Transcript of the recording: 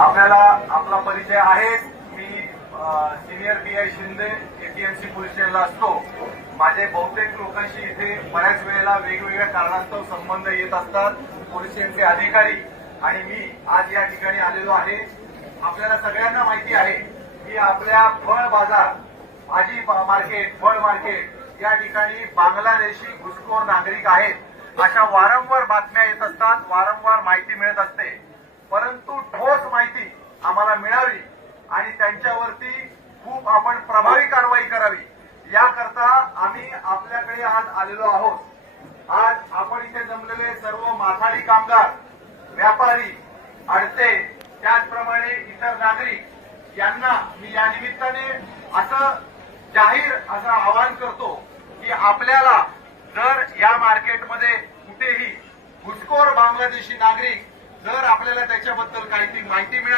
आपल्याला आपला परिचय आहे. मी सिनियर पीआय शिंदे एटीएमसी पोलीस स्टेशनला असतो. माझे बहुतेक लोकांशी इथे बऱ्याच वेळेला वेगवेगळ्या कारणास्तव संबंध येत असतात. पोलीस स्टेशनचे अधिकारी आणि मी आज या ठिकाणी आलेलो आहे. आपल्याला सगळ्यांना माहिती आहे की आपल्या फळ बाजार, भाजी मार्केट, फळ मार्केट या ठिकाणी बांगलादेशी घुसखोर नागरिक आहेत. अशा वारंवार बातम्या येत असतात, वारंवार माहिती मिळत असते. परंतु ठोस माहिती आम्हाला मिळावी आणि त्यांच्यावरती खूप आपण प्रभावी कारवाई करावी याकरता आम्ही आपल्याकडे आज आलेलो आहोत. आज आपण इथे जमलेले सर्व माथाडी कामगार, व्यापारी, अडते, त्याचप्रमाणे इतर नागरिक यांना मी या निमित्ताने असं जाहीर असं आवाहन करतो की आपल्याला जर या मार्केटमध्ये कुठेही घुसखोर बांगलादेशी नागरिक जर आपल्याला त्याच्याबद्दल काही माहिती मिळाली